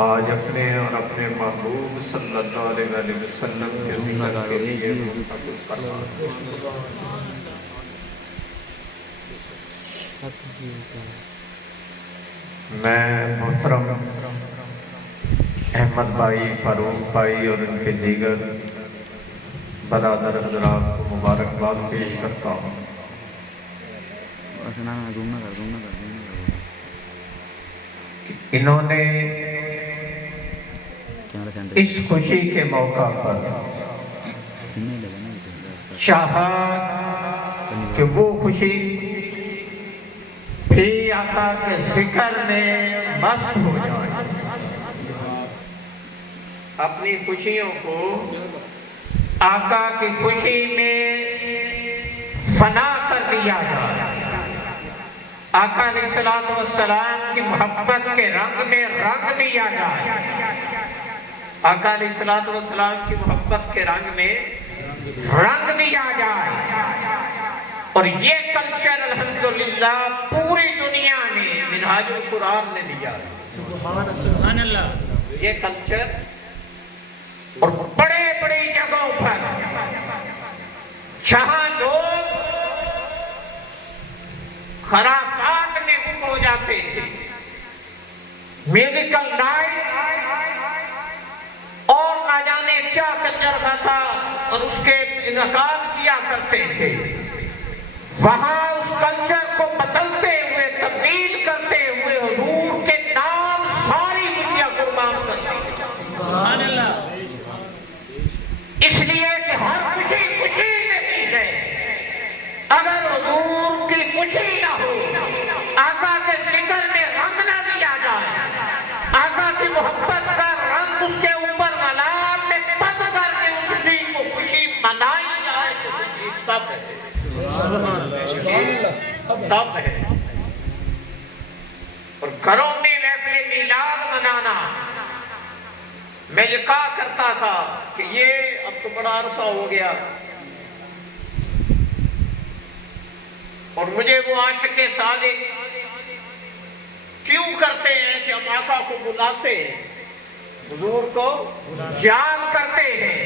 آج اپنے اور اپنے محبوب صلی اللہ علیہ وسلم کے ذکر کے لیے منتخب فرما۔ میں محترم احمد بھائی، فاروق بھائی اور ان کے دیگر برادر حضرات کو مبارکباد پیش کرتا ہوں کہ انہوں نے اس خوشی کے موقع پر چاہا کہ وہ خوشی بھی آقا کے ذکر میں مست ہو جائے، اپنی خوشیوں کو آقا کی خوشی میں فنا کر دیا جائے، آقا علیہ الصلوۃ والسلام کی محبت کے رنگ میں رنگ دیا جائے، آقا علیہ الصلوۃ والسلام کی محبت کے رنگ میں رنگ دیا جائے۔ اور یہ کلچر الحمدللہ پوری دنیا میں منہاج القرآن نے دیا ہے، سبحان اللہ۔ یہ کلچر اور بڑے بڑے جگہوں پر جہاں لوگ خرافات میں گم ہو جاتے تھے، میوزیکل نائٹ اور نہ جانے کیا کنجرفہ تھا اور اس کے انعقاد کیا کرتے تھے، وہاں اس کلچر کو بدلتے ہوئے، تبدیل کرتے ہوئے حضور کے نام ساری دنیا قربان کرتی ہے، سبحان اللہ۔ اس لیے کہ ہر خوشی خوشی نہیں ہے، اگر حضور کی خوشی نہ ہو، آقا کے ذکر میں رنگ نہ دیا جائے، آقا کی محبت کا رنگ اس کے اوپر غلاب میں پت کر کے اس چیز کو خوشی منائی جائے تو خوشی تب ہے، تب ہے۔ اور گھروں میں محفل میلاد منانا، میں یہ کہا کرتا تھا کہ یہ اب تو بڑا عرصہ ہو گیا، اور مجھے وہ عاشق صادق کیوں کرتے ہیں کہ ہم آقا کو بلاتے ہیں، حضور کو یاد کرتے ہیں،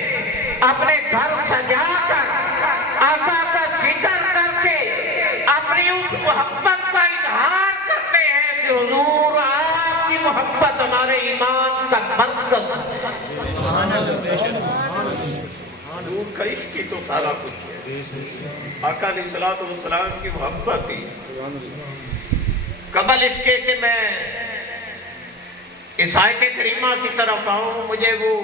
اپنے گھر سجا کر آقا کا ذکر کر کے اپنی اس محبت کا اظہار کرتے ہیں کہ حضور آپ کی محبت ہمارے ایمان کا مرکز ہے، حضور کا عشق ہی تو سارا کچھ ہے، آقا علیہ الصلوۃ والسلام کی محبت ہی۔ قبل اس کے کہ میں اس آیت کریمہ کی طرف آؤں، مجھے وہ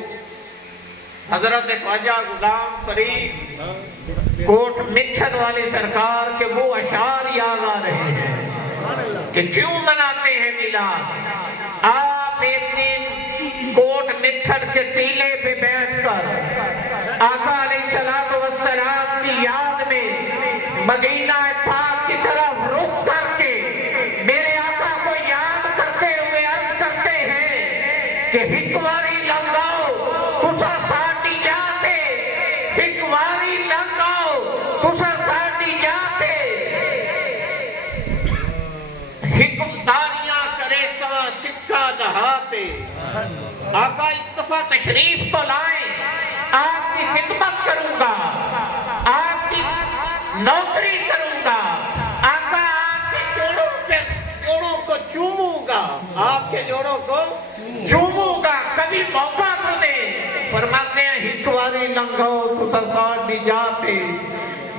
حضرت خواجہ غلام فرید کوٹ مکھن والی سرکار کے وہ اشعار یاد آ رہے ہیں کہ کیوں مناتے ہیں میلاد۔ آپ ایک دن کوٹ مکھن کے ٹیلے پہ بیٹھ کر آقا علیہ الصلوۃ والسلام کی یاد میں مدینہ پاک کی طرف رخ کر کے میرے آقا کو یاد کرتے ہوئے عرض کرتے ہیں کہ ہکواری لنگاؤ تسا ساڈی جاتے، ہکواری لنگاؤ تسا ساڈی جاتے، حکمداریاں کرے سوا سکہ دہاتے۔ آقا ایک دفعہ تشریف تو لائیں، آپ کی خدمت کروں گا، آپ کی نوکری کروں گا، آقا آپ کے جوڑوں کو چوموں گا، آپ کے جوڑوں کو چوموں گا، کبھی موقع تو دے۔ فرماتے ہیں ہکواری لنگاؤ تسا ساڈی جاتے،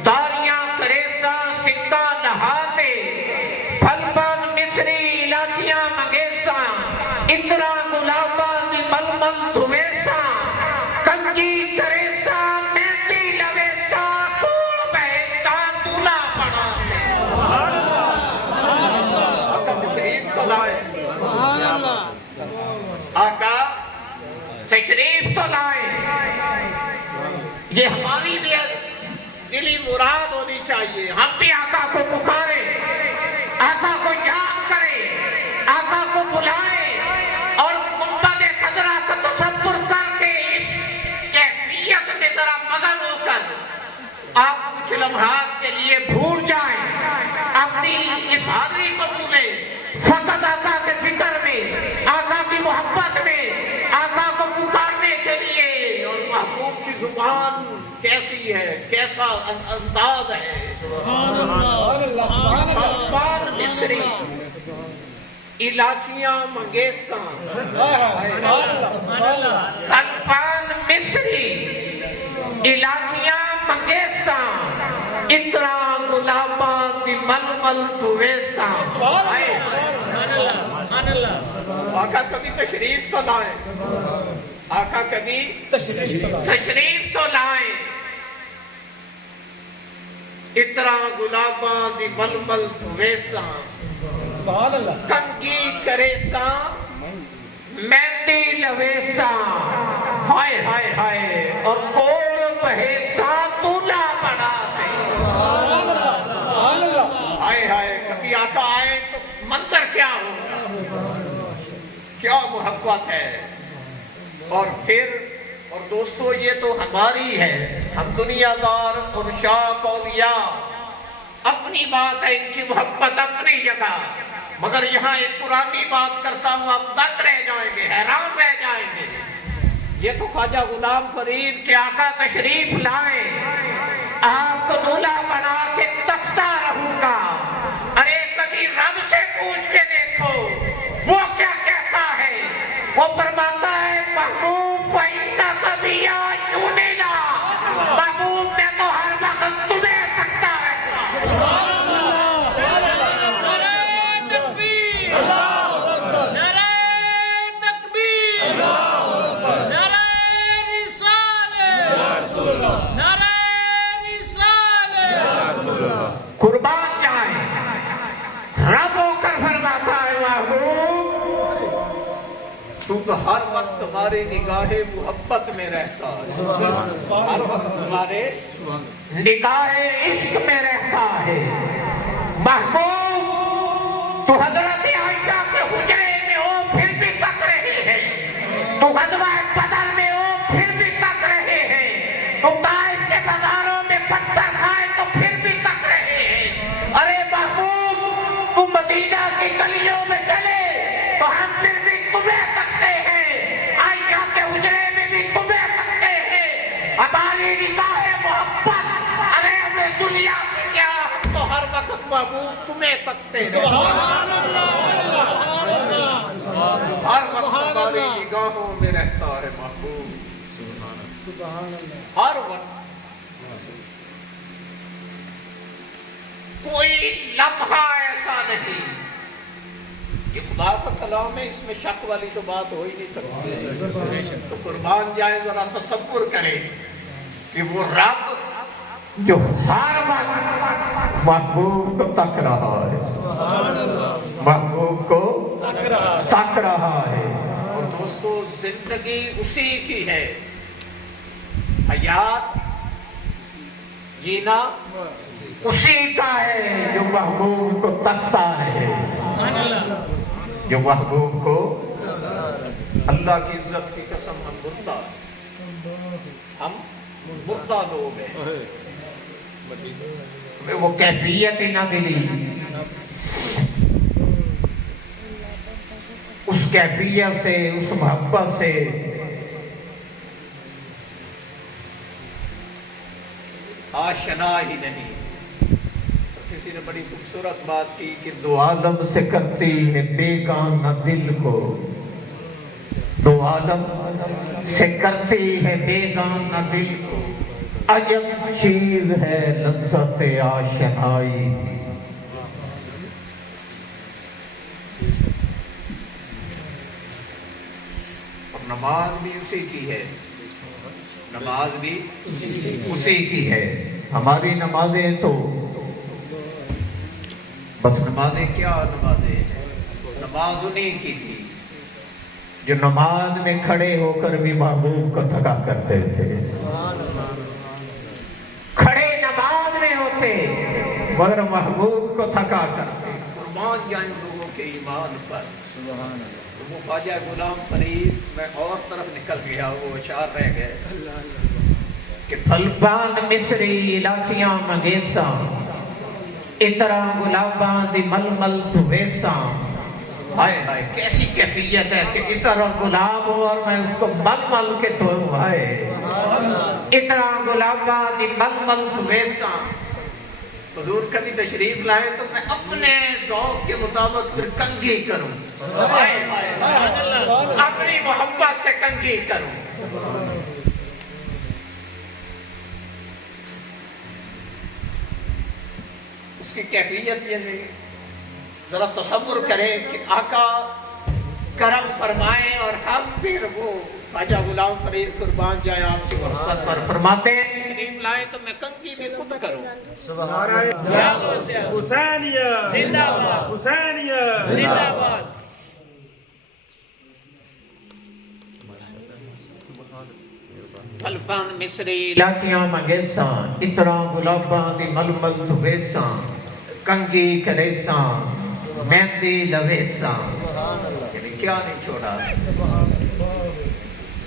داریاں کریسا سکہ نہاتے، پھل پھل مصری الائچیاں منگیسا، اترا گلابا دی ململ دھویسا، کنجی کریسا مہندی لویسا، کوڑ بہتا دولہ بناتے۔ آقا تشریف تو لائے، آقا تشریف تو لائے، یہ ہماری بھی دلی مراد ہونی چاہیے، ہم بھی آقا کو پکاریں، آقا کو یاد کریں، آقا کو بلائیں، اور گنبد خضرا کا تصور کر کے اس کیفیت میں ذرا مگن ہو کر آپ کچھ لمحات کے لیے بھول جائیں، اپنی اس حاضری کو بھولیں، فقط آقا کے فکر میں، آقا کی محبت میں، زبان کیسی ہے، کیسا انداز ہے. سلمان مصری الائچیاں منگیساں، سلمان مصری الائچیاں منگیساں، اتنا گلاباں دی ململ دویساں. آقا کبھی تشریف تو لائیں، آقا کبھی تشریف تو لائیں. اتنا گلاباں دی ململ دویساں، کنگی کریساں مہندی لویساں، ہائے ہائے ہائے، اور کول بہیساں تولا بڑا دے. ہائے ہائے، کبھی آقا آئے تو منظر کیا ہوگا، کیا محبت ہے. اور پھر اور دوستو یہ تو ہماری ہے، ہم دنیا دار اور شاق اولیاء، اپنی بات ہے، ان کی محبت اپنی جگہ. مگر یہاں ایک پرانی بات کرتا ہوں، آپ دنگ رہ جائیں گے، حیران رہ جائیں گے. یہ تو خواجہ غلام فرید کے آقا تشریف لائیں، آپ کو دولہا بنا کے تکتا رہوں گا. ارے کبھی رب سے پوچھ کے دیکھو وہ کیا کہتا ہے. وہ فرماتا ہے محبوب فإنک بیا یونینا، محبوب میں تو ہر وقت تمہیں تکتا رہتا. قربان جائیں، رب ہو کر فرماتا ہے محبوب تو ہر وقت تمہاری نگاہ محبت میں رہتا ہے، ہر وقت تمہارے نگاہ عشق میں رہتا ہے. محبوب تو حضرت عائشہ کے حجرے میں ہو پھر بھی تک رہے ہیں، تو غزوہ بدر میں ہو پھر بھی تک رہے ہیں، تو طائف کے بازاروں میں پتھر کھائے تو پھر بھی تک رہے ہیں. ارے محبوب تم مدینہ کی گلیوں میں چلے تو ہم پھر بھی تمہیں تکتے ہیں، عائشہ کے حجرے میں بھی تمہیں تکتے ہیں. ہماری نگاہ محبت، ارے ہمیں دنیا سے کیا، تو ہر وقت محبوب تمہیں تکتے ہیں. ہر وقت ہماری نگاہوں میں رہتا ہے محبوب، ہر وقت. کوئی لمحہ ایسا نہیں، یہ خدا کا کلام ہے، اس میں شک والی تو بات ہو ہی نہیں سکتی. تو قربان جائے، ذرا تصور کریں کہ وہ رب جو ہر وقت محبوب کو تک رہا ہے، محبوب کو تک رہا ہے. اور دوستو زندگی اسی کی ہے، حیات جینا اسی کا ہے جو محبوب کو تکتا ہے، جو محبوب کو. اللہ کی عزت کی قسم ہم مردہ لوگ ہیں، ہمیں وہ کیفیت ہی نہ ملی، اس کیفیت سے، اس محبت سے آشنا ہی نہیں. کسی نے بڑی خوبصورت بات کی کہ دو عالم سے کرتی ہے بیگانہ دل کو، دو عالم سے کرتی ہے بیگانہ دل کو، عجب چیز ہے لذت آشنائی. اور نماز بھی اسی کی ہے، نماز بھی اسی کی ہے. ہماری نمازیں تو بس نمازیں کیا نمازیں ہیں، نماز انہیں کی تھی جو نماز میں کھڑے ہو کر بھی محبوب کو تھکا کرتے تھے. کھڑے نماز میں ہوتے مگر محبوب کو تھکا کرتے. قربان جائیں لوگوں کے ایمان پر. وہ خواجہ غلام فرید، میں اور طرف نکل گیا، وہ اشعار رہ گئے کہ سلمان مصری الائچیاں منگیساں، اترا گلاباں دی ململ دویساں، ہائے ہائے کیسی کیفیت ہے کہ عطر اور گلاب ہو اور میں اس کو مل مل کے دھوؤں. ہائے اتنا گلابا دی مل مل ویسا. حضور کبھی تشریف لائے تو میں اپنے ذوق کے مطابق پھر کنگھی کروں. ہائے ہائے اپنی محبت سے کنگھی کروں. اس کی کیفیت یہ نہیں. ذرا تصور کریں کہ آقا کرم فرمائیں اور ہم پھر وہ خواجہ غلام فرید قربان جائیں آپ کی محبت پر فرماتے ہیں تشریف لائیں تو میں کنگھی بھی خود کروں. حسینیہ زندہ باد، حسینیہ زندہ باد. پھلپان مصری لاکیاں منگیساں اترا گلاباں دی مل مل ویساں کنگھی کریساں مہندی لویساں. یعنی کیا نہیں چھوڑا.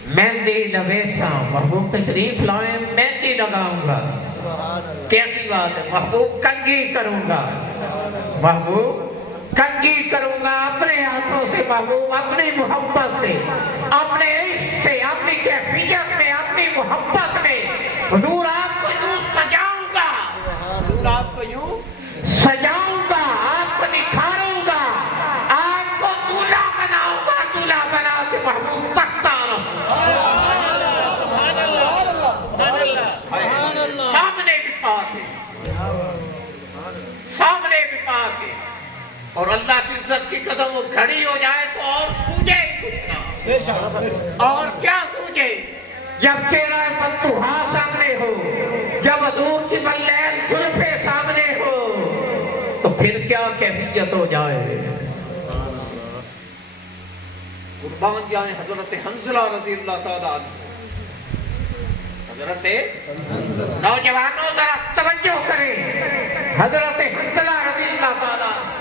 مہندی لویساں محبوب تشریف لائیں مہندی لگاؤں گا. کیسی بات ہے. محبوب کنگھی کروں گا. محبوب کنگھی کروں گا اپنے ہاتھوں سے. محبوب اپنی محبت سے اپنے عشق سے اپنی کیفیت میں اپنی محبت میں حضور آپ کو یوں سجاؤں گا. حضور آپ کو یوں سجاؤں گا. آپ کو نکھاروں گا. آپ کو دولہا بناؤں گا. دولہا بنا کے محبوب تکتا رہوں. سامنے بٹھا کے سامنے بٹھا کے اور اللہ کی عزت کی قدم وہ کھڑی ہو جائے تو اور سوجے ہی کچھ نہ. اور کیا سوجے جب چہرہ فتوحا سامنے ہو, جب حضور کی بلیل زلفیں سامنے ہو تو پھر کیا کیفیت ہو جائے. قربان جائیں حضرت حنظلہ رضی اللہ تعالیٰ عنہ. حضرت نوجوانوں ذرا توجہ کریں. حضرت حنظلہ رضی اللہ تعالیٰ عنہ.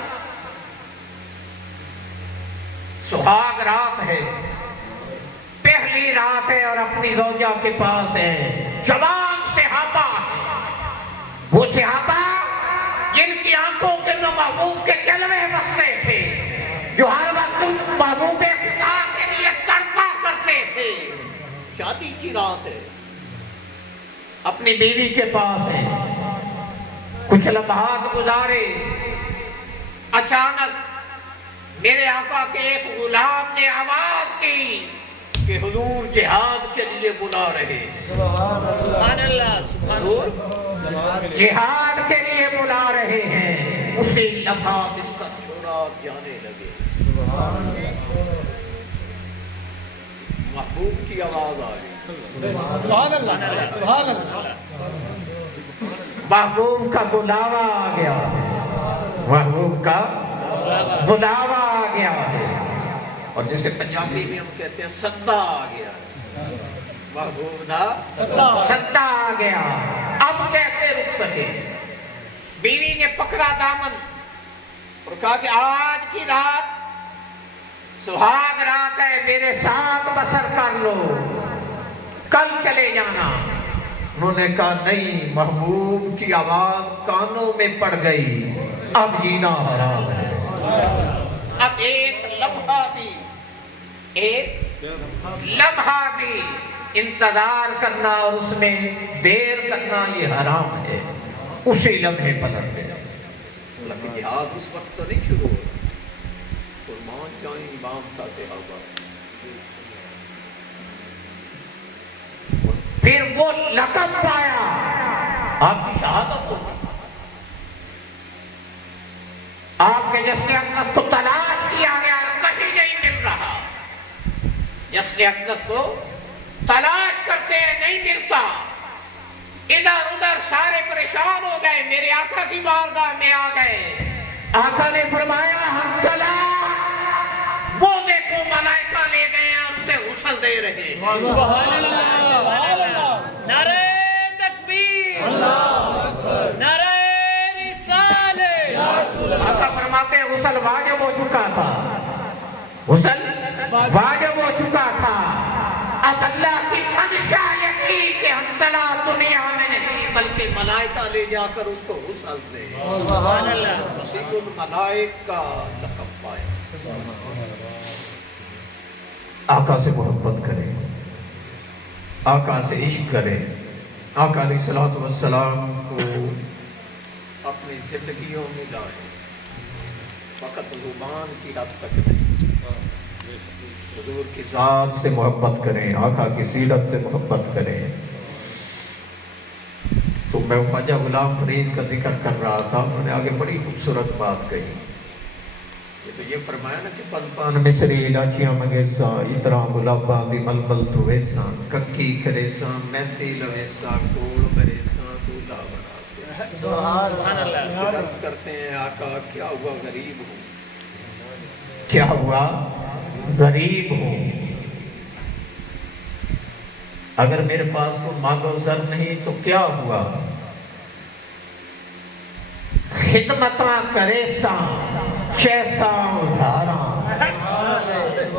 سہاگ رات ہے, پہلی رات ہے اور اپنی زوجہ کے پاس ہے. جوان صحابہ, وہ صحابہ جن کی آنکھوں کے میں محبوب کے جلوے بستے تھے, جو ہر وقت محبوب خدا کے لیے تڑپا کرتے تھے. شادی کی رات ہے, اپنی بیوی کے پاس ہے, کچھ لمحات گزارے. اچانک میرے آقا کے ایک غلام نے آواز دی کہ حضور جہاد کے لیے بلا رہے. سبحان اللہ. حضور جہاد کے لیے بلا رہے ہیں. اسی لمحہ بستر چھوڑا اور جانے لگے. محبوب کی آواز آ گئی. سبحان اللہ. سبحان اللہ. محبوب کا بلاوا آ گیا. محبوب کا بلاوا آ گیا ہے. اور جیسے پنجابی میں ہم کہتے ہیں سدا آ گیا. محبوب دا سدا آ گیا. اب کیسے رک سکے. بیوی نے پکڑا دامن اور کہا کہ آج کی رات سہاگ رات ہے, میرے ساتھ بسر کر لو, کل چلے جانا. انہوں نے کہا نہیں, محبوب کی آواز کانوں میں پڑ گئی, اب جینا حرام ہے. اب ایک لمحہ بھی انتظار کرنا اور اس میں دیر کرنا یہ حرام ہے. اسی لمحے پلٹ گیا. لیکن جہاد اس وقت تو نہیں شروع ہو رہا. قربان جائیں امام کا صحابہ. پھر وہ لقب پایا آپ کی شہادت کو. آپ کے جسم اقدس کو تلاش کیا گیا, کہیں نہیں مل رہا. جسم اقدس کو تلاش کرتے ہیں, نہیں ملتا. ادھر ادھر سارے پریشان ہو گئے. میرے آقا کی بارگاہ میں آ گئے. آقا نے فرمایا حنظلہ وہ دیکھو ملائکہ لے گئے ہیں اور اسے غسل دے رہے ہیں. سبحان اللہ. نعرہ تکبیر. نعرہ آقا فرماتے ہیں غسل واجب ہو چکا تھا. غسل واجب ہو چکا تھا. اب اللہ کی منشا یہ تھی کہ حنظلہ دنیا میں نہیں بلکہ ملائکہ لے جا کر اس کو غسل دے. سبحان اللہ. رسول الملائکہ لقب پایا. آقا سے محبت کریں، آقا سے عشق کریں، آقا علیہ الصلوۃ والسلام کو اپنی زندگیوں میں لائیں، فقط زبان کی حد تک نہیں۔ حضور کی ذات سے محبت کریں، آقا کی سیرت سے محبت کریں۔ تو میں خواجہ غلام فرید کا ذکر کر رہا تھا، انہوں نے آگے بڑی خوبصورت بات کہی، تو یہ فرمایا نا کہ پلپان مصری لاچیاں منگیساں، اترا گلاباں دی ململ تو ویساں، ککی کھریساں مہندی لویساں، کوڑ بریساں دولہا بنا کے۔ سبحان اللہ۔ عرض کرتے ہیں آقا کیا ہوا غریب ہوں، کیا ہوا غریب ہوں، اگر میرے پاس کوئی مال و زر نہیں تو کیا ہوا، خدمتاں کرے ساں چیساں ادھاراں،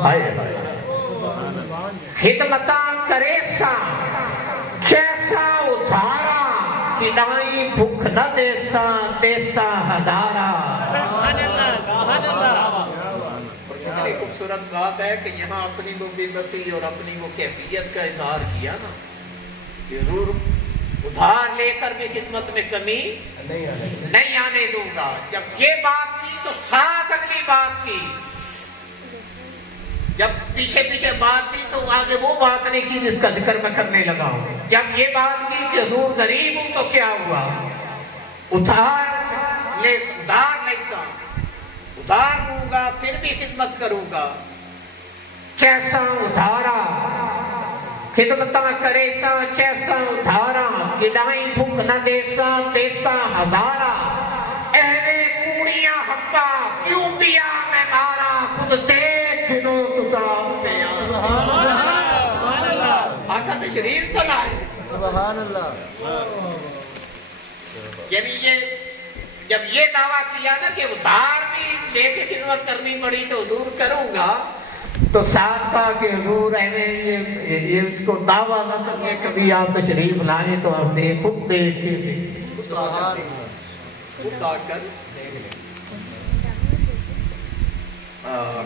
ہائے ہائے، خدمتاں کرے ساں چیساں ادھاراں، کدائیں بھوک نہ دیساں دیساں ہزاراں۔ بڑی خوبصورت بات ہے کہ یہاں اپنی وہ بے بسی اور اپنی وہ کیفیت کا اظہار کیا نا، کہ ضرور ادھار لے کر بھی خدمت میں کمی نہیں آنے دوں گا۔ جب یہ بات کی تو ساتھ اگلی بات کی، جب پیچھے پیچھے بات تھی تو آگے وہ بات نہیں کی جس کا ذکر میں کرنے لگا ہوں۔ جب یہ بات کی کہ حضور غریب ہوں تو کیا ہوا، ادھار لے سا، ادھار لوں گا پھر بھی خدمت کروں گا، کیسا ادھارا خدمتاں کرے سا چیسا ادھارا، گدائیں بھوک نہ دیسا دیسا ہزارا، اہلے کوڑیاں ہپا کیوں پیا میں مارا، خود دیکھ گنو تسا پیا۔ آقا تشریف تو لائے، سبحان اللہ۔ جب یہ دعویٰ کیا نا کہ ادھار بھی لے کے خدمت کرنی پڑی تو حضور کروں گا، تو ساتھ کہا کہ حضور یہ اس کو دعویٰ نہ سکے کبھی آپ تشریف لائیں تو آپ خود دیکھ کے خود آ کر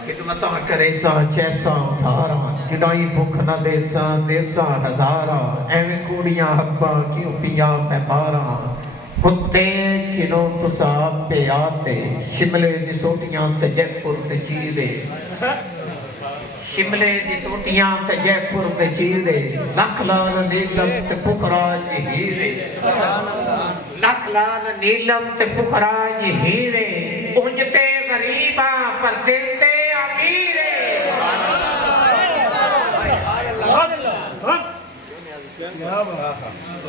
خدمتاں کرے سا چیسا ادھاراں، کڈائی بھوک نہ دیساں دیساں ہزاراں، ایویں کوڑیاں حباں کیوں پیا میں ماراں، کتے کنو تسا پہ آتے، شملے دی سوٹیاں تے جے پور تے چیرے، شملے دی سوٹیاں تے جے پور تے چیرے، لکھ لال نیلم تے پخراج ہیرے، لکھ لال نیلم تے پخراج ہیرے، انجتے غریباں پر دلتے امیرے۔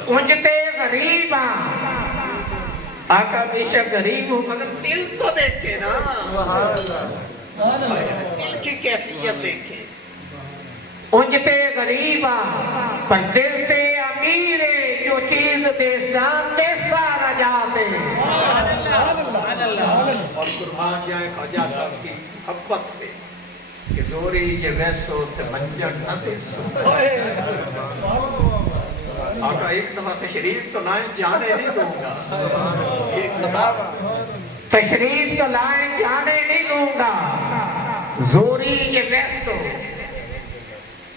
انجتے غریباں، آقا بے شک غریب ہوں مگر دل تو دیکھے نا، دل کی کیفیت دیکھے، انجتے غریباں پر دلتے امیرے، جو چیز دیساں دیسا نہ جاتے۔ اور قربان جائے خواجہ صاحب کی محبت پہ کہ زوری یہ ویسو تے منجن نہ دیسو۔ آقا ایک دفعہ تشریف تو لائیں جانے نہیں دوں گا، ایک دفعہ تشریف تو لائیں جانے نہیں دوں گا، زوری یہ ویسو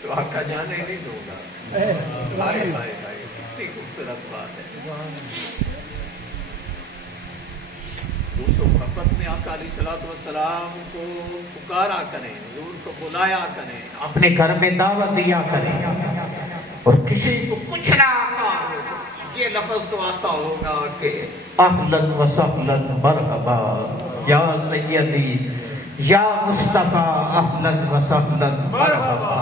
تو آقا جانے نہیں دوں گا۔ ہائے ہائے ہائے، کتنی خوبصورت بات ہے۔ دوستوں محبت میں آقا علیہ الصلوۃ والسلام کو پکارا کریں، حضور کو بلایا کریں، اپنے گھر میں دعوت دیا کریں، اور کسی کو کچھ نہ آتا ہو یہ لفظ تو آتا ہوگا کہ اہلاً و سہلاً مرحبا یا سیدی یا مصطفیٰ، اہلاً و سہلاً مرحبا۔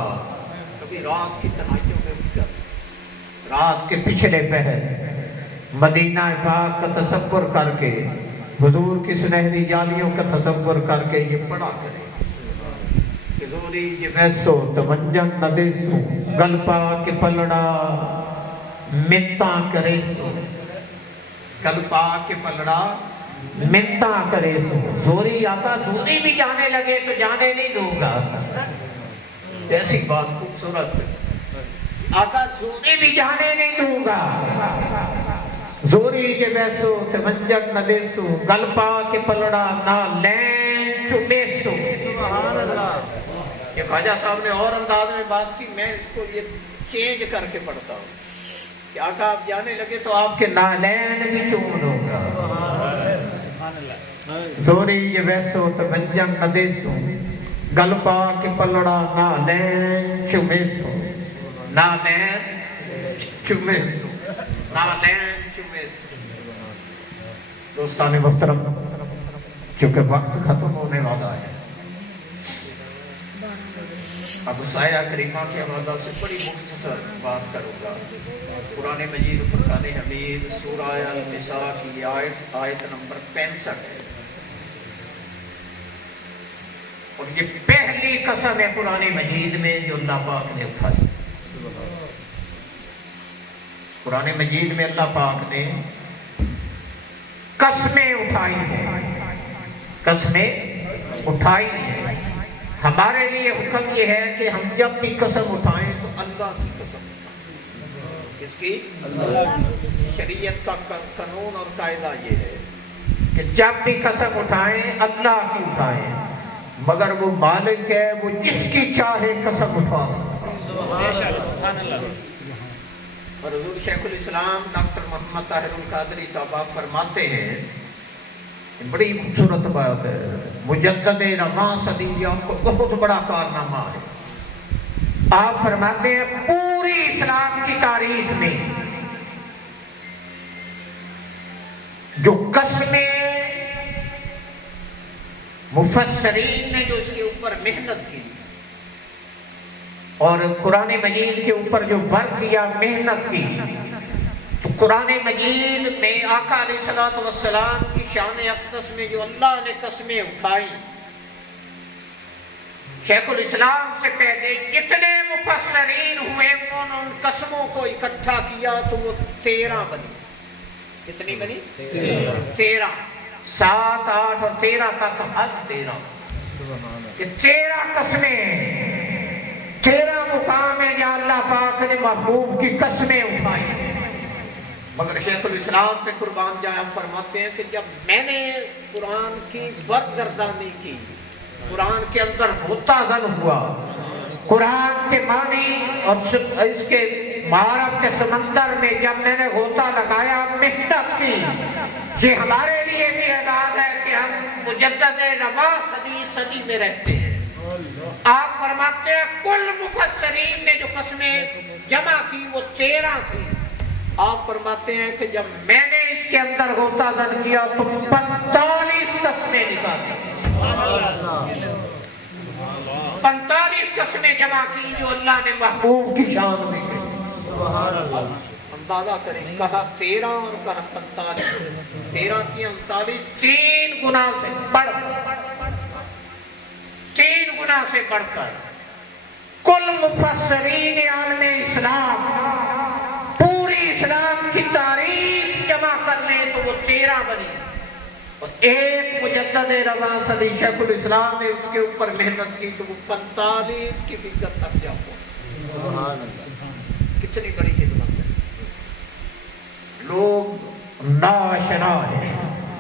کبھی رات کی تنہائیوں میں اٹھ کر، رات کے پچھلے پہر مدینہ پاک کا تصور کر کے، حضور کی سنہری جالیوں کا تصور کر کے یہ پڑھا کریں کہ زوری یہ ویسو تمنجن نہ دیسو، گل پا کے پلڑا منتاں کرے سو، گل پا کے پلڑا منتاں کرے سو۔ زوری آقا زوری بھی جانے لگے تو جانے نہیں دوں گا، ایسی بات خوبصورت ہے، آقا زوری بھی جانے نہیں دوں گا، زوری کے ویسو تے منجن نہ دیسو، گل پا کے پلڑا نہ لین چمیسو۔ کہ خواجہ صاحب نے اور انداز میں بات کی، میں اس کو یہ چینج کر کے پڑھتا ہوں کہ آقا آپ جانے لگے تو آپ کے نالین بھی چوم لوں گا، زوری یہ ویسو تو ونجن نہ دیسو، گل پا کے پلڑا نالین چومیسو، نالین چومیسو، نالین چومیسو۔ دوستان محترم، چونکہ وقت ختم ہونے والا ہے، اب اس آیہ کریمہ کے حوالہ سے بڑی مختصر بات کروں گا۔ قرآن مجید فرقان حمید سورہ النساء کی آیت نمبر 65 ہے، اور یہ پہلی قسم ہے قرآن مجید میں جو اللہ پاک نے اٹھائی۔ قرآن مجید میں اللہ پاک نے قسمیں اٹھائی ہیں، قسمیں اٹھائی ہیں۔ ہمارے لیے حکم یہ ہے کہ ہم جب بھی قسم اٹھائیں تو اللہ کی قسم اٹھائیں۔ کس کی؟ اللہ کی۔ شریعت کا قانون اور قاعدہ یہ ہے کہ جب بھی قسم اٹھائیں اللہ کی اٹھائیں، مگر وہ مالک ہے، وہ جس کی چاہے قسم اٹھا سکتا ہے۔ اور حضور شیخ الاسلام ڈاکٹر محمد طاہر القادری صاحب آپ فرماتے ہیں، بڑی خوبصورت بات ہے، مجدد رواں صدیہ کو بہت بڑا کارنامہ ہے۔ آپ فرماتے ہیں پوری اسلام کی تاریخ میں جو قسمیں مفسرین نے جو اس کے اوپر محنت کی اور قرآن مجید کے اوپر جو ورک کیا، محنت کی، تو قرآن مجید میں آقا علیہ الصلوۃ والسلام کی شان اقدس میں جو اللہ نے قسمیں اٹھائی، شیخ الاسلام سے پہلے جتنے مفسرین ہوئے انہوں نے ان قسموں کو اکٹھا کیا تو وہ 13 بنی۔ کتنی بنی؟ 13۔ 7، 8 اور 13 تک حد 13۔ یہ 13 قسمیں، 13 مقام ہیں جہاں اللہ پاک نے محبوب کی قسمیں اٹھائی۔ مگر شیخ الاسلام پہ قربان جائیں ہم فرماتے ہیں کہ جب میں نے قرآن کی برگردانی کی، قرآن کے اندر غوطہ زن ہوا، قرآن کے معنی اور اس کے معارف کے سمندر میں جب میں نے غوطہ لگایا، محنت کی، یہ ہمارے لیے بھی اعزاز ہے کہ ہم مجدد رواں صدی میں رہتے ہیں۔ آپ فرماتے ہیں کل مفسرین نے جو قسمیں جمع کی وہ 13 تھی۔ آپ فرماتے ہیں کہ جب میں نے اس کے اندر غوطہ زن کیا تو 45 قسمیں نکالی، 45 قسمیں جمع کی جو اللہ نے محبوب کی شان میں کی۔ اندازہ کریں، کہا 13 اور کہا 45، 13 کی 39، 3 گنا سے بڑھ کر، 3 گنا سے بڑھ کر کل مفسرین عالم اسلام پوری اسلام کی تاریخ جمع کر لیں تو وہ 13 بنی، اور ایک مجدد رواں صدی شیخ الاسلام نے اس کے اوپر محنت کی تو وہ 45 کی فکر تک جا پہنچا۔ کتنی بڑی خدمت ہے۔ لوگ ناشنا ہیں،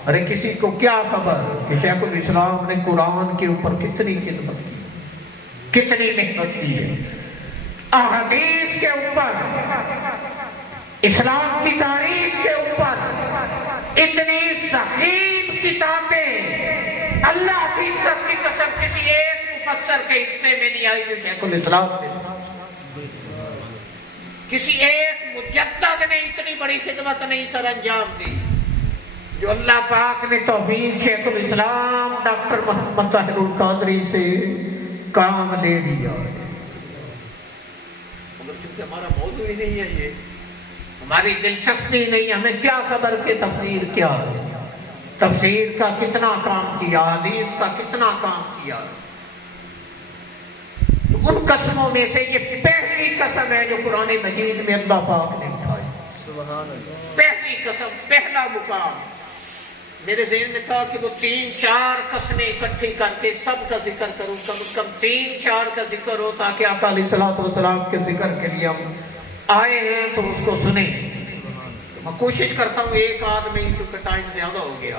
ارے کسی کو کیا خبر کہ شیخ الاسلام نے قرآن کے اوپر کتنی خدمت کی، کتنی محنت کی ہے۔ احادیث کے اوپر، اسلام کی تاریخ کے اوپر اتنی صحیح کتابیں اللہ کی عزت کی قسم کسی ایک مفسر کے حصے میں نہیں آئی جو شیخ الاسلام نے، کسی ایک مجدد نے اتنی بڑی خدمت نہیں سر انجام دی جو اللہ پاک نے توفیق شیخ الاسلام ڈاکٹر محمد طاہر القادری سے کام لے لیا۔ مگر چونکہ ہمارا موضوع ہی نہیں ہے، یہ ہماری دلچسپی نہیں، ہمیں کیا خبر کہ تفسیر کیا ہے، تفسیر کا کتنا کام کیا، حدیث کا کتنا کام کیا۔ ان قسموں میں سے یہ پہلی قسم ہے جو قرآن مجید میں اللہ پاک نے اٹھائی۔ پہلی قسم، پہلا مقام۔ میرے ذہن میں تھا کہ وہ 3-4 قسمیں اکٹھی کر کے سب کا ذکر کروں، کم از کم 3-4 کا ذکر ہو تاکہ آقا علیہ الصلوۃ والسلام کے ذکر کے لیے ہم آئے ہیں تو اس کو سنیں۔ میں کوشش کرتا ہوں ایک آدمی، چونکہ ٹائم زیادہ ہو گیا،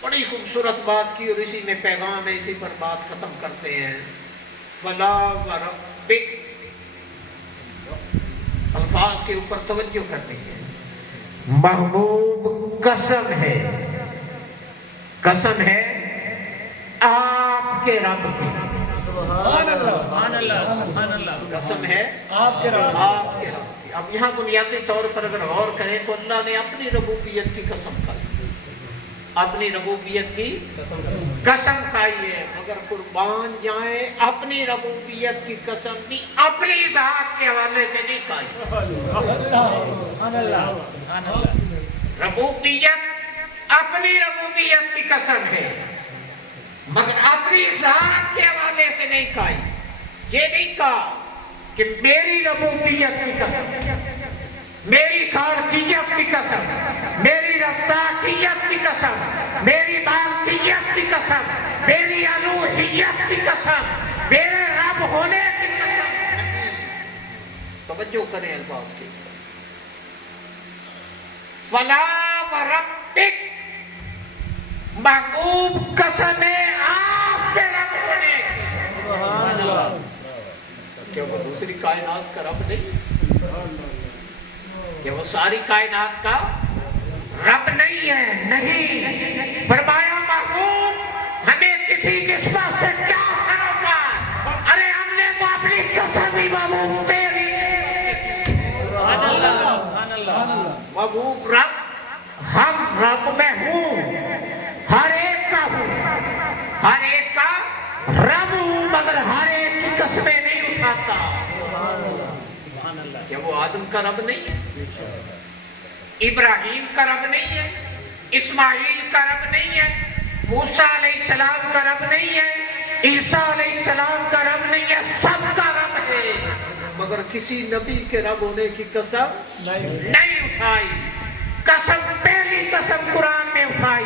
بڑی خوبصورت بات کی اور اسی میں پیغام ہے، اسی پر بات ختم کرتے ہیں۔ فلا وربک، الفاظ کے اوپر توجہ کرنی ہے. محبوب قسم ہے، قسم ہے آپ کے رب کی. سبحان اللہ سبحان اللہ. قسم ہے آپ کے رب آپ کے رب کی. اب یہاں بنیادی طور پر اگر غور کریں تو اللہ نے اپنی ربوبیت کی قسم کھائی، اپنی ربوبیت کی قسم کھائی ہے. مگر قربان جائیں اپنی ربوبیت کی قسم بھی اپنی ذات کے حوالے سے نہیں کھائی. سبحان اللہ سبحان اللہ. ربوبیت اپنی ربوبیت کی قسم ہے مگر اپنی ذات کے حوالے سے نہیں کھائی. یہ نہیں کہا کہ میری ربوبیت کی قسم، میری خالقیت کی قسم، میری رفتاقیت کی قسم، میری مالکیت کی قسم، میری الوہیت کی قسم، میرے رب ہونے کی قسم. توجہ کریں الفاظ کی. فلا وربک، محبوب قسم ہے آپ کے رب ہونے کی. سبحان اللہ. کیا وہ دوسری کائنات کا رب نہیں؟ کہ وہ ساری کائنات کا رب نہیں ہے؟ نہیں. فرمایا محبوب ہمیں کسی نسبت سے کیا سروکار؟ ارے ہم نے تو اپنی قسم ہی محبوب تیری. سبحان اللہ سبحان اللہ. محبوب رب، ہم رب میں ہوں، ہر ایک کا ہوں، ہر ایک کا رب ہوں مگر ہر ایک کی قسمیں نہیں اٹھاتا. سبحان اللہ. کیا وہ آدم کا رب نہیں ہے؟ ابراہیم کا رب نہیں ہے؟ اسماعیل کا رب نہیں ہے؟ موسیٰ علیہ السلام کا رب نہیں ہے؟ عیسیٰ علیہ السلام کا رب نہیں ہے؟ سب کا رب ہے مگر کسی نبی کے رب ہونے کی قسم نہیں اٹھائی. قسم پہلی قسم قرآن میں اٹھائی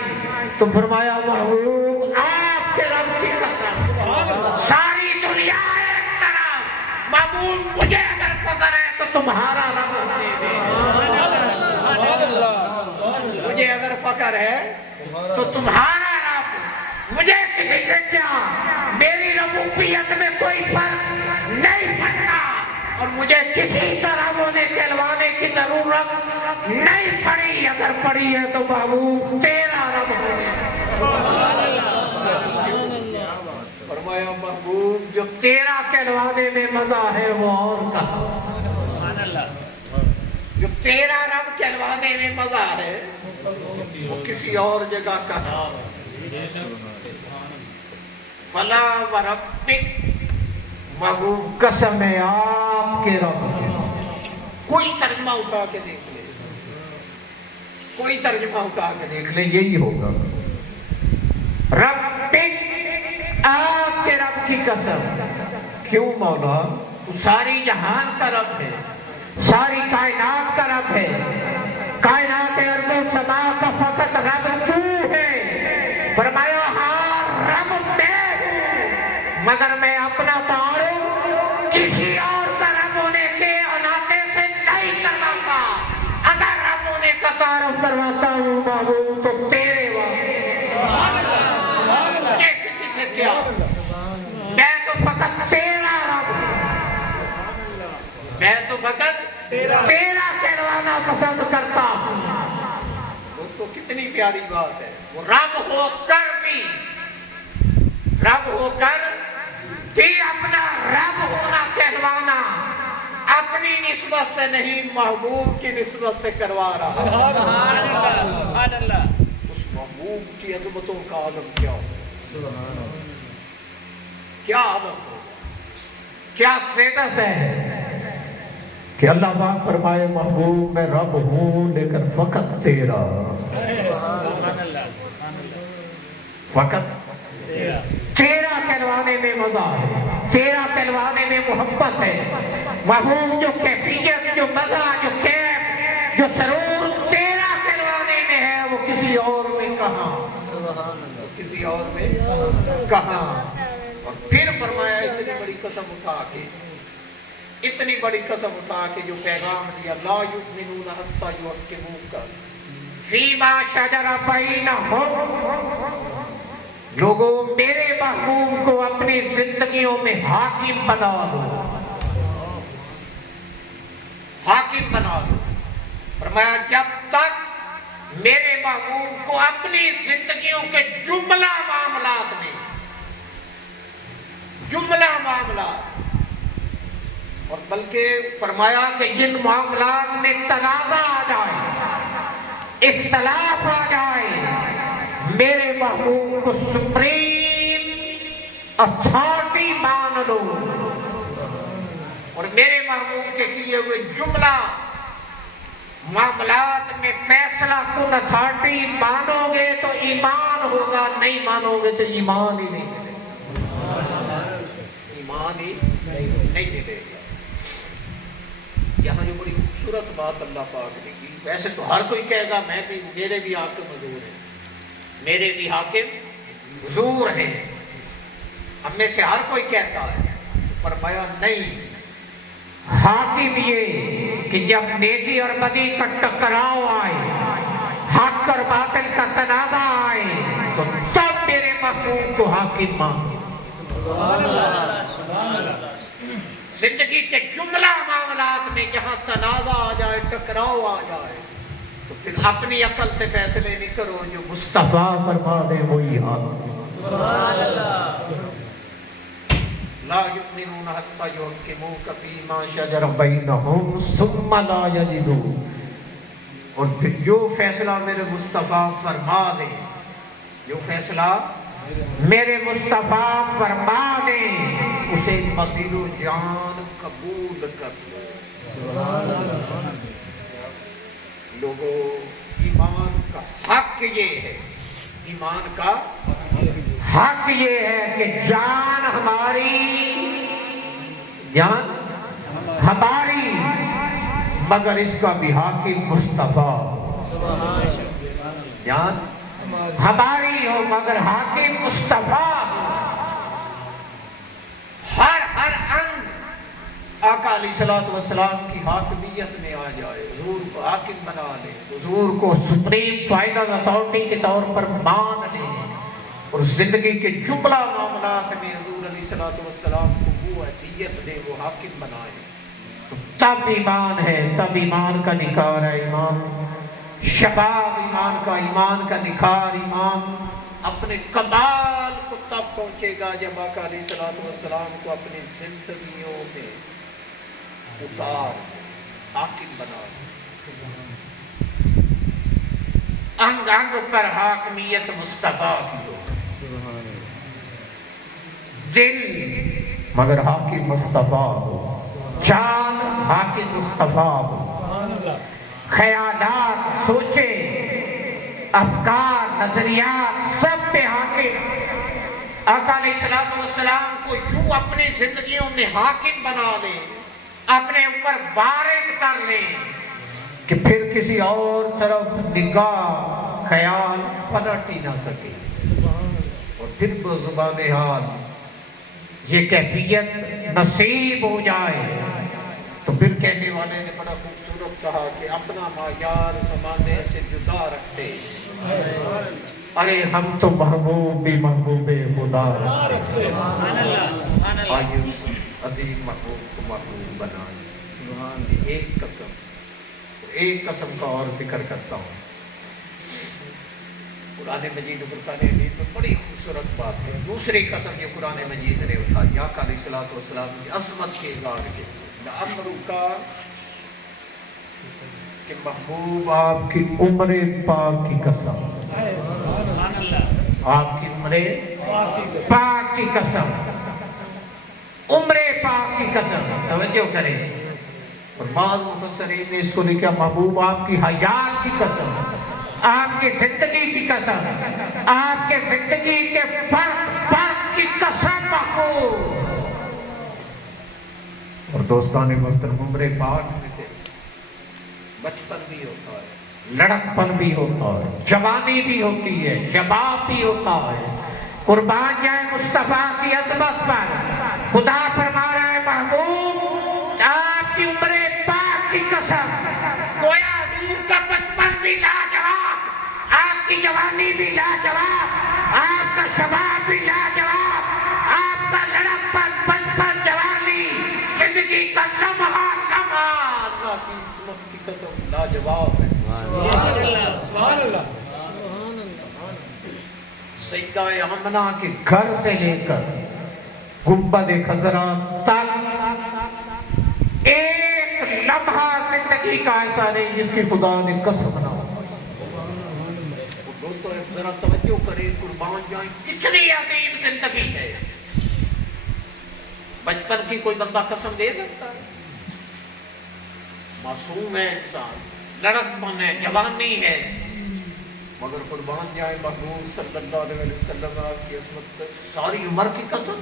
تو فرمایا محبوب آپ کے رب کی قسم. ساری دنیا ایک طرف، محبوب مجھے اگر فکر ہے تو تمہارا رب ہونے دے. مجھے اگر فکر ہے تو تمہارا رب. مجھے کسی سے کیا، میری ربوبیت میں کوئی فرق نہیں پڑتا اور مجھے کسی طرح ہونے کہلوانے کی ضرورت نہیں پڑی. اگر پڑی ہے تو بابو تیرا رب ہونے. فرمایا محبوب جو تیرا کہلوانے میں مزہ ہے وہ اور کہاں؟ جو تیرا رب کہلوانے میں مزہ ہے وہ کسی اور جگہ کہاں؟ فلا وربک، محبوب قسم ہے آپ کے رب کی. کوئی ترجمہ اٹھا کے دیکھ لے، کوئی ترجمہ اٹھا کے دیکھ لے، یہی ہوگا. ربک، آپ کے رب کی قسم. کیوں مولا؟ تو ساری جہان کا رب ہے، ساری کائنات کا رب ہے. کائنات ارض و سما کا فقط رب تو ہے. فرمایا ہاں رب میں ہوں مگر میں اپنا تعارف کسی اور کا رب ہونے کے عناصے سے نہیں کرواتا. اگر رب ہونے کا تعارف کرواتا ہوں محبوب تو تیرے یہ کسی سے کیا؟ میں تو فقط تیرا رب ہوں، میں تو فقط تیرا کہلوانا پسند کرتا ہوں. دوستو کتنی پیاری بات ہے. وہ رب ہو کر بھی، رب ہو کر بھی اپنا رب ہونا کہلوانا اپنی نسبت سے نہیں محبوب کی نسبت سے کروا رہا. سبحان اللہ. اس محبوب کی عظمتوں کا عالم کیا ہو، کیا عالم ہو، کیا اسٹیٹس ہے کہ اللہ پاک فرمائے محبوب میں رب ہوں لیکن فقط تیرا. سبحان اللہ. فقط تیرا کہلوانے میں مزہ ہے، تیرا کہلوانے میں محبت ہے. محبوب جو کیفیت، جو مزہ، جو کیف، جو سرور تیرا کہلوانے میں ہے وہ کسی اور میں کہاں؟ کسی اور میں کہاں؟ اور پھر فرمایا اتنی بڑی قسم اٹھا کے، اتنی بڑی قسم اٹھا کے جو پیغام دیا، لا یؤمنون حتی یحکموک فیما شجر بینہم لوگوں میرے محبوب کو اپنی زندگیوں میں حاکم بنا دو، حاکم بنا دو۔ فرمایا جب تک میرے محبوب کو اپنی زندگیوں کے جملہ معاملات میں، جملہ معاملات، اور بلکہ فرمایا کہ جن معاملات میں تنازع آ جائے، اختلاف آ جائے، میرے محبوب کو سپریم اتھارٹی مان لو، اور میرے محبوب کے کیے ہوئے جملہ معاملات میں فیصلہ کن اتھارٹی مانو گے تو ایمان ہوگا، نہیں مانو گے تو ایمان ہی نہیں ملے گا، ایمان ہی نہیں ملے گا۔ یہاں جو بڑی خوبصورت بات اللہ پاک نے کی، ویسے تو ہر کوئی کہے گا میں بھی، میرے بھی حاکم حضور ہیں، میرے بھی حاکم حضور ہیں، ہم میں سے ہر کوئی کہتا ہے۔ فرمایا نہیں، حاکم یہ کہ جب نیکی اور بدی کا ٹکراؤ آئے، حق اور باطل کا تنازع آئے، تو تب میرے محبوب کو حاکم مان۔ زندگی کے جملہ معاملات میں جہاں تنازع آ جائے، ٹکراؤ آ جائے، تو پھر اپنی عقل سے فیصلے نہیں کرو، جو مصطفیٰ فرما دے وہی حاکم۔ لا یؤمنون حتی یحکموک فیما شجر بینہم ثم لا یجدوا، اور پھر جو فیصلہ میرے مصطفیٰ فرما دے، جو فیصلہ میرے مصطفیٰ فرما دے، اسے بدل و جان قبول کر لو۔ لوگوں ایمان کا حق یہ ہے، ایمان کا حق یہ ہے کہ جان ہماری، جان ہماری، مگر اس کا بھی حاکم مصطفیٰ، جان ہماری ہو مگر حاکم مصطفیٰ۔ ہر انگ آقا علیہ الصلوۃ والسلام کی حاکمیت میں آ جائے، حضور کو حاکم بنا لے، حضور کو سپریم فائنل اتھارٹی کے طور پر مان لے، اور زندگی کے جملہ معاملات میں حضور علیہ الصلوۃ والسلام کو وہ حیثیت دے، وہ حاکم بنائے، تو تب ایمان ہے، تب ایمان کا نکھار ہے۔ ایمان شباب ایمان کا نکھار، ایمان اپنے کمال کو تب پہنچے گا جب آقا علیہ الصلوۃ والسلام کو اپنی زندگیوں میں اتار، حاکم بنا، انگ انگ پر حاکمیت مصطفیٰ کی ہو، دل مگر حاکم مصطفیٰ ہو، جان حاکم مصطفیٰ ہو، خیالات، سوچے، افکار، نظریات سب پہ حاکم آقا علیہ الصلوۃ والسلام کو یوں اپنی زندگیوں میں حاکم بنا لے، اپنے اوپر وارد کر لے کہ پھر کسی اور طرف نگاہ خیال پلٹ ہی نہ سکے، اور پھر وہ زبان حال یہ کیفیت نصیب ہو جائے، تو پھر کہنے والے نے بڑا خوبصورت کہا کہ اپنا معیار زمانے سے جدا رکھتے، ارے ہم تو محبوب بھی محبوب خدا رکھتے، آئیے اس عظیم محبوب کو محبوب بنائیں۔ ایک قسم کا اور ذکر کرتا ہوں، قرآن مجید و فرقان حمید میں بڑی خوبصورت بات ہے۔ دوسری قسم یہ قرآن مجید نے اٹھائی، آقا علیہ الصلوۃ والسلام کی عظمت کے اظہار کے، لعمرک کہ محبوب آپ کی عمر پاک کی قسم، آپ کی عمر پاک کی قسم، عمر پاک کی قسم، توجہ کریں، اور بعض مفسرین نے اس کو لکھا محبوب آپ کی حیات کی قسم، آپ کی زندگی کی قسم، آپ کے زندگی کے فرق کی قسم محبوب۔ اور دوستان محترم، عمر پاک میں سے بچپن بھی ہوتا ہے، لڑکپن بھی ہوتا ہے، جوانی بھی ہوتی ہے، شباب بھی ہوتا ہے، قربان جائے مصطفیٰ کی عظمت پر۔ خدا فرما رہا ہے محبوب آپ کی عمر پاک کی قسم، گویا حضور کا بچپن بھی لاجواب، آپ کی جوانی بھی لاجواب، آپ کا شباب بھی لاجواب، آپ کا لڑکپن، بچپن، جوانی، زندگی کا لمحہ لمحہ اللہ کی عظمت کی قسم لاجواب ہے۔ سبحان اللہ۔ سیدہ آمنہ کے گھر سے لے کر گنبد خضرا تک ایک لمحہ زندگی کا ایسا نہیں جس کی خدا نے قسم نہ ہو۔ دوستو ذرا توجہ کریں، قربان جائیں، کتنی عظیم زندگی ہے۔ بچپن کی کوئی بندہ قسم دے سکتا ہے؟ معصوم ہے انسان، لڑکپن ہے، جوانی ہے، مگر قربان جائیں محبوب صلی اللہ علیہ وسلم کی عظمت پر ساری عمر کی قسم،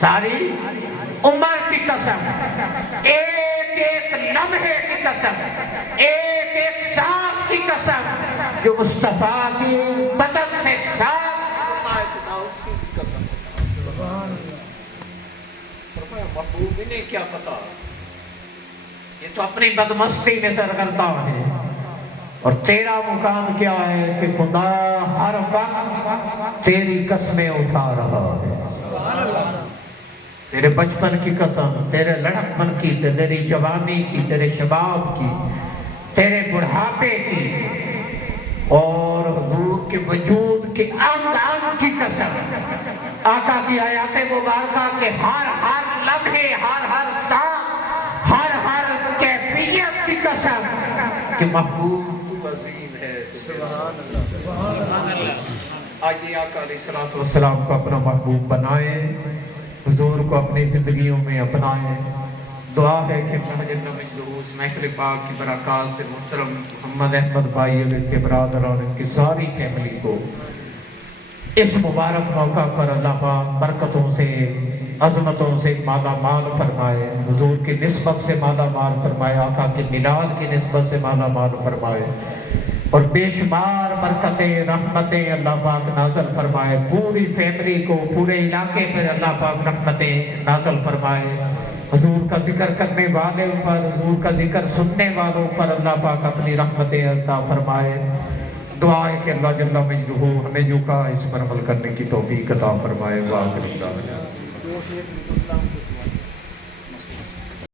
ساری عمر کی قسم، ایک ایک لمحے کی قسم، ایک ایک سانس کی قسم جو مصطفیٰ کی بدن سے سانس ہوتا ہے خدا اس کی قسم۔ فرمایا محبوب انہیں کیا پتا، یہ تو اپنی بدمستی میں سرگرداں ہے، اور تیرا مقام کیا ہے کہ خدا ہر وقت تیری قسمیں اٹھا رہا ہے۔ تیرے بچپن کی قسم، تیرے لڑکپن کی، تیری جوانی کی، تیرے شباب کی، تیرے بڑھاپے کی، اور حضور کے وجود کے انگ انگ کی قسم، آقا کی آیات مبارکہ کے ہر ہر لمحے، ہر ہر سانس، ہر ہر کیفیت کی قسم کہ محبوب تو عظیم ہے۔ آئیے آقا علیہ الصلوۃ والسلام کو اپنا محبوب بنائیں، حضور کو اپنی زندگیوں میں اپنائیں۔ دعا ہے کہ محفل پاک کی برکات سے محترم محمد احمد بھائی اور ان کے برادر اور ان کی ساری فیملی کو اس مبارک موقع پر اللہ پاک برکتوں سے، عظمتوں سے مالا مال فرمائے، حضور کی نسبت سے مالا مال فرمائے، آقا کے میلاد کی نسبت سے مالا مال فرمائے، اور بے شمار برکتیں، رحمتیں اللہ پاک نازل فرمائے، پوری فیملی کو، پورے علاقے پر اللہ پاک رحمتیں نازل فرمائے، حضور کا ذکر کرنے والے پر، حضور کا ذکر سننے والوں پر اللہ پاک اپنی رحمتیں عطا فرمائے۔ دعا ہے کہ اللہ جل مجدہ ہمیں جو کہا اس پر عمل کرنے کی توفیق عطا فرمائے۔ وآخر دعوانا